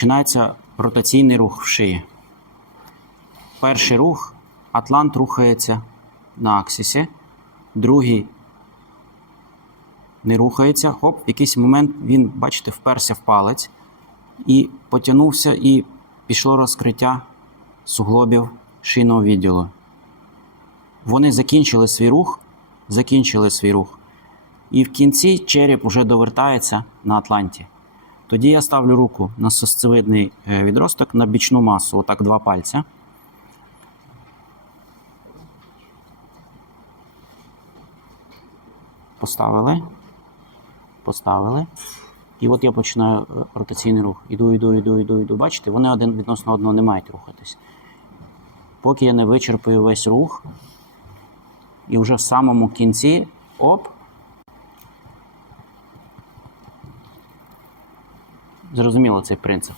Починається ротаційний рух в шиї. Перший рух атлант рухається на аксісі, другий не рухається. Хоп, в якийсь момент він, бачите, вперся в палець і потягнувся, і пішло розкриття суглобів шийного відділу. Вони закінчили свій рух, закінчили свій рух. І в кінці череп уже довертається на атланті. Тоді я ставлю руку на сосцевидний е, відросток на бічну масу, отак два пальця. Поставили. Поставили. І от я починаю е, ротаційний рух. Іду, іду, іду, іду, іду. Бачите, вони один відносно одного не мають рухатись. Поки я не вичерпаю весь рух, і вже в самому кінці оп. Зрозуміло цей принцип.